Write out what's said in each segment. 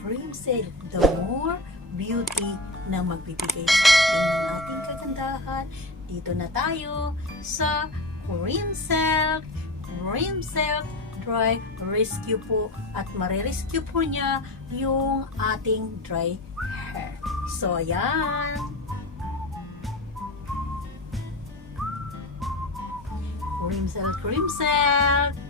cream silk, the more beauty na magbibigay sa atin ng ating kagandahan. Dito na tayo sa cream silk, cream silk dry rescue po at marirescue po niya yung ating dry hair. So, ayan. Cream silk, cream silk.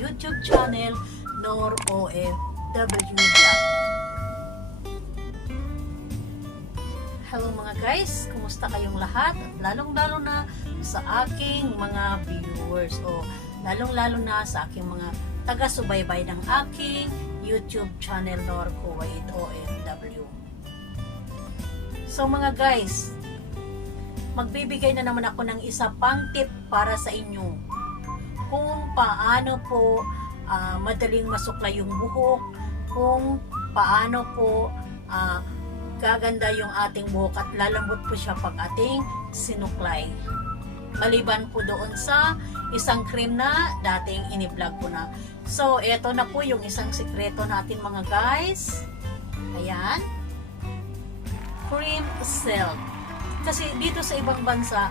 YouTube channel, Nor OFW. Hello mga guys, kumusta kayong lahat? At lalong-lalo na sa aking mga viewers o lalong-lalo na sa aking mga taga-subaybay ng aking YouTube channel Nor Kuwait OFW. So mga guys, magbibigay na naman ako ng isa pang tip para sa inyo kung paano po ah, madaling masuklay yung buhok, kung paano po ah, gaganda yung ating buhok at lalambot po siya pag ating sinuklay. Maliban po doon sa isang cream na dating ini-vlog ko na. So, eto na po yung isang sikreto natin mga guys. Ayan. Cream silk. Kasi dito sa ibang bansa,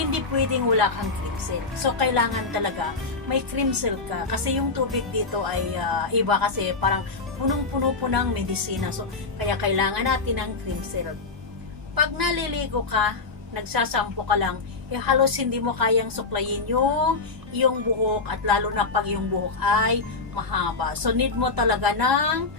hindi pwedeng wala kang silk. So, kailangan talaga may silk ka. Kasi yung tubig dito ay ah, iba kasi parang punong-puno po ng medisina. So, kaya kailangan natin ng silk. Pag naliligo ka, nagsasampo ka lang, eh halos hindi mo kayang suklayin yung yung buhok at lalo na pag yung buhok ay mahaba. So, need mo talaga ng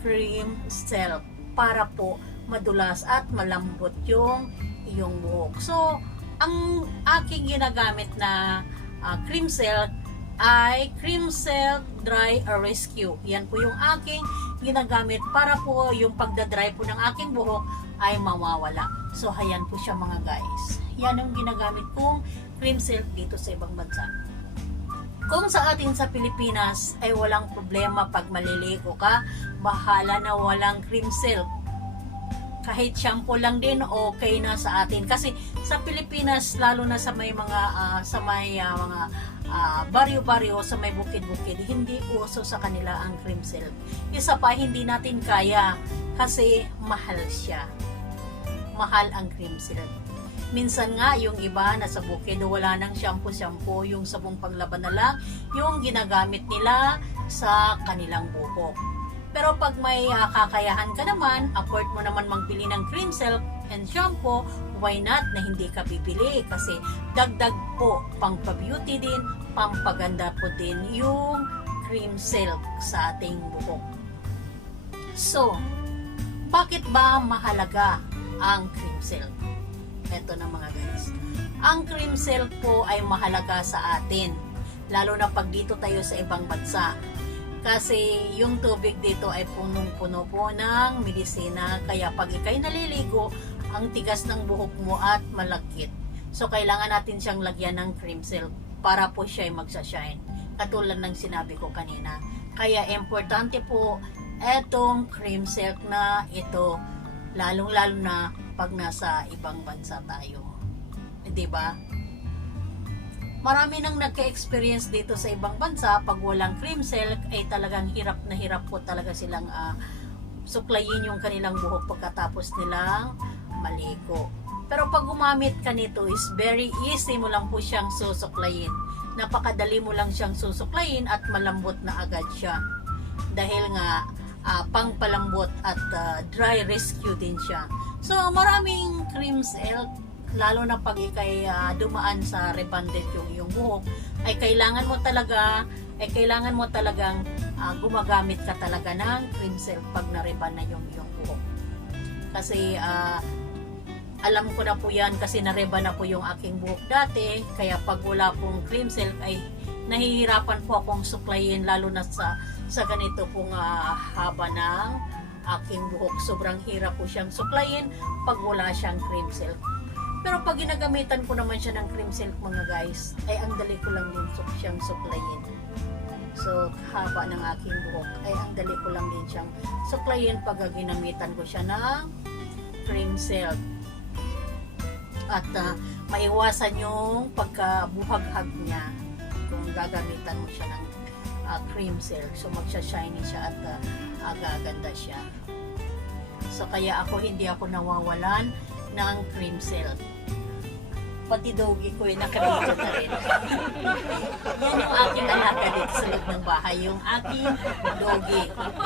cream silk para po madulas at malambot yung yung buhok. So, ang aking ginagamit na ah, cream silk ay cream silk dry rescue. Yan po yung aking ginagamit para po yung pagdadry po ng aking buhok ay mawawala. So, hayan po siya mga guys. Yan ang ginagamit kong cream silk dito sa ibang bansa. Kung sa atin sa Pilipinas ay walang problema pag maliligo ka, bahala na walang cream silk kahit shampoo lang din okay na sa atin. Kasi sa Pilipinas lalo na sa may mga ah, sa may ah, mga ah, baryo-baryo sa may bukid-bukid hindi uso sa kanila ang cream silk. Isa pa hindi natin kaya kasi mahal siya. Mahal ang cream silk. Minsan nga yung iba nasa bukid wala nang shampoo-shampoo yung sabong panglaban na lang yung ginagamit nila sa kanilang buhok pero pag may ah, kakayahan ka naman, afford mo naman magbili ng cream silk and shampoo, why not na hindi ka bibili? Kasi dagdag po, pang beauty din, pampaganda po din yung cream silk sa ating buhok. So, bakit ba mahalaga ang cream silk? Ito na mga guys. Ang cream silk po ay mahalaga sa atin, lalo na pag dito tayo sa ibang bansa kasi yung tubig dito ay punong-puno po ng medisina. Kaya pag ikay naliligo ang tigas ng buhok mo at malagkit so kailangan natin siyang lagyan ng cream silk para po siya ay magsashine. Katulad ng sinabi ko kanina. Kaya importante po etong cream silk na ito lalong lalo na pag nasa ibang bansa tayo. Di ba marami nang nagka-experience dito sa ibang bansa pag walang cream silk ay talagang hirap na hirap po talaga silang ah, suklayin yung kanilang buhok pagkatapos nilang maligo. Pero pag gumamit ka nito is very easy mo lang po siyang susuklayin. Napakadali mo lang siyang susuklayin at malambot na agad siya. Dahil nga ah, pangpalambot at ah, dry rescue din siya. So maraming cream silk lalo na pag ikay ah, dumaan sa rebonded yung yung buhok ay kailangan mo talaga ay kailangan mo talagang ah, gumagamit ka talaga ng silk pag na-reban na yung yung buhok. Kasi ah, alam ko na po yan kasi nareba na po yung aking buhok dati kaya pag wala pong cream silk ay nahihirapan po akong suklayin lalo na sa sa ganito pong ah, haba ng aking buhok. Sobrang hirap po siyang suklayin pag wala siyang cream silk pero pag ginagamitan ko naman siya ng cream silk mga guys, ay ang dali ko lang din siyang suklayin. So, haba ng aking buhok, ay ang dali ko lang din siyang suklayin pag ginamitan ko siya ng cream silk. At ah, maiwasan yung pagkabuhaghag niya. kung gagamitan mo siya ng ah, cream silk. So magsha-shiny siya at uh, agaganda siya. So kaya ako hindi ako nawawalan ng cream silk. Pati doggy ko eh, nakarito na rin. Yan yung aking alaga dito sa loob ng bahay, yung aking doggy.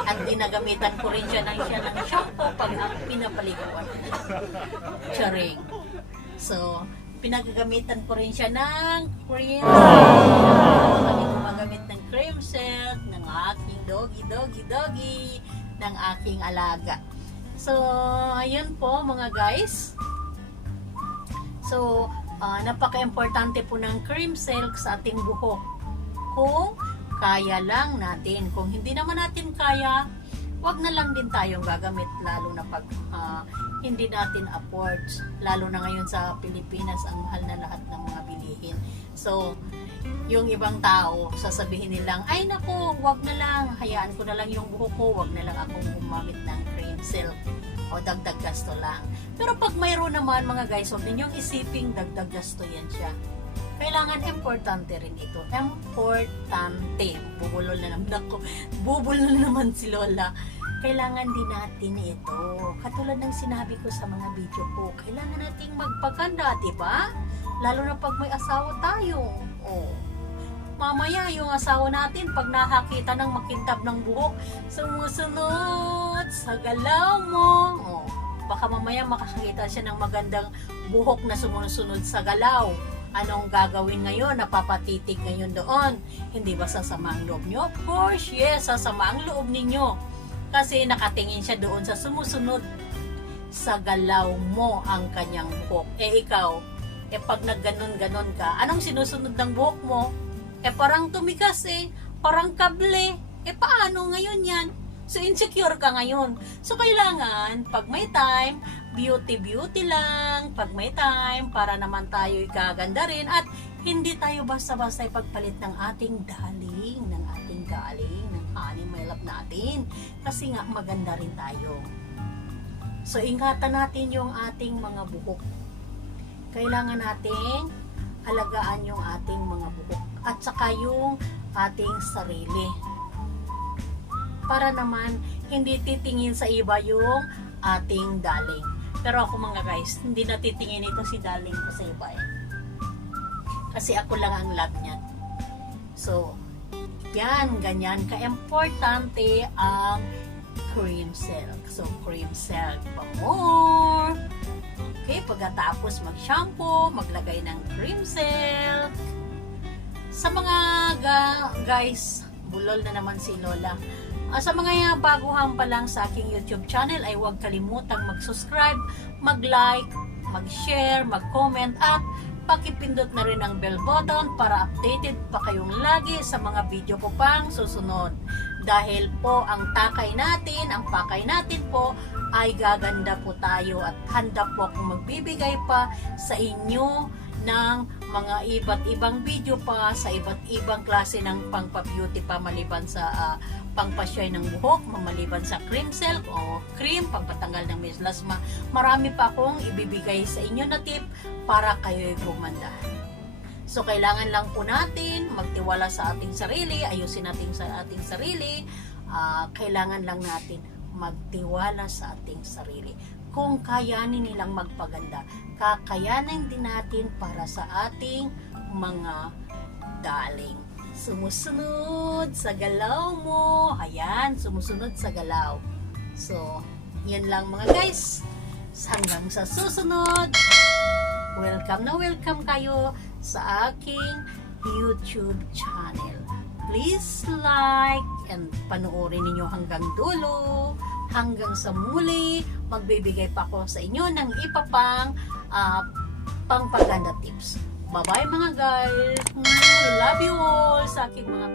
At dinagamitan ko rin siya ng siya ng shampoo pag pinapaliguan. Charing. So, pinagagamitan ko rin siya ng cream. Kami gumagamit ng cream silk ng aking doggy, doggy, doggy ng aking alaga. So, ayun po mga guys. So, ah, napaka-importante po ng cream silk sa ating buhok. Kung kaya lang natin. Kung hindi naman natin kaya, wag na lang din tayong gagamit lalo na pag ah, hindi natin afford. Lalo na ngayon sa Pilipinas, ang mahal na lahat ng mga bilihin. So, yung ibang tao, sasabihin nilang, ay naku, wag na lang, hayaan ko na lang yung buhok ko, wag na lang akong gumamit ng cream silk o dagdag gasto lang. Pero pag mayroon naman mga guys, huwag ninyong isiping dagdag gasto yan siya. Kailangan importante rin ito. Importante. Bubulol na naman ako. Bubulol na naman si Lola. Kailangan din natin ito. Katulad ng sinabi ko sa mga video ko, kailangan nating magpaganda, di ba? Lalo na pag may asawa tayo. Oh. Mamaya, yung asawa natin, pag nakakita ng makintab ng buhok, sumusunod sa galaw mo. Oh, baka mamaya makakakita siya ng magandang buhok na sumusunod sa galaw. Anong gagawin ngayon? Napapatitig ngayon doon. Hindi ba sasama ang loob nyo? Of course, yes, sasama ang loob ninyo. Kasi nakatingin siya doon sa sumusunod sa galaw mo ang kanyang buhok. Eh ikaw, eh pag nagganon-ganon ka, anong sinusunod ng buhok mo? Eh parang tumigas eh, parang kable. Eh paano ngayon yan? So insecure ka ngayon. So kailangan, pag may time, beauty-beauty lang, pag may time, para naman tayo gaganda rin at hindi tayo basta-basta ipagpalit ng ating daling, ng ating galing, ng my love natin. Kasi nga maganda rin tayo. So ingatan natin yung ating mga buhok. Kailangan nating alagaan yung ating mga buhok at saka yung ating sarili. Para naman hindi titingin sa iba yung ating daling. Pero ako mga guys, hindi natitingin ito si daling ko sa iba eh. Kasi ako lang ang love niyan. So, yan, ganyan ka-importante ang cream silk. So, cream silk more. Okay, pagkatapos mag-shampoo, maglagay ng cream silk. Sa mga ga- guys, bulol na naman si Lola. Ah, sa mga baguhan pa lang sa aking YouTube channel ay huwag kalimutang mag-subscribe, mag-like, mag-share, mag-comment at pakipindot na rin ang bell button para updated pa kayong lagi sa mga video ko pang susunod. Dahil po ang takay natin, ang pakay natin po ay gaganda po tayo at handa po akong magbibigay pa sa inyo ng mga iba't ibang video pa sa iba't ibang klase ng pangpa-beauty pa maliban sa ah, pangpasyay ng buhok, mamaliban sa cream silk o cream, pangpatanggal ng melasma. Marami pa akong ibibigay sa inyo na tip para kayo'y gumanda. So, kailangan lang po natin magtiwala sa ating sarili, ayusin natin sa ating sarili. Ah, kailangan lang natin magtiwala sa ating sarili. Kung kayanin nilang magpaganda, kakayanin din natin para sa ating mga daling. Sumusunod sa galaw mo. Ayan, sumusunod sa galaw. So, yan lang mga guys. Hanggang sa susunod. Welcome na welcome kayo sa aking YouTube channel. Please like and panoorin ninyo hanggang dulo. Hanggang sa muli, magbibigay pa ako sa inyo ng iba pang ah, pangpaganda tips. Bye-bye mga guys. I love you all sa aking mga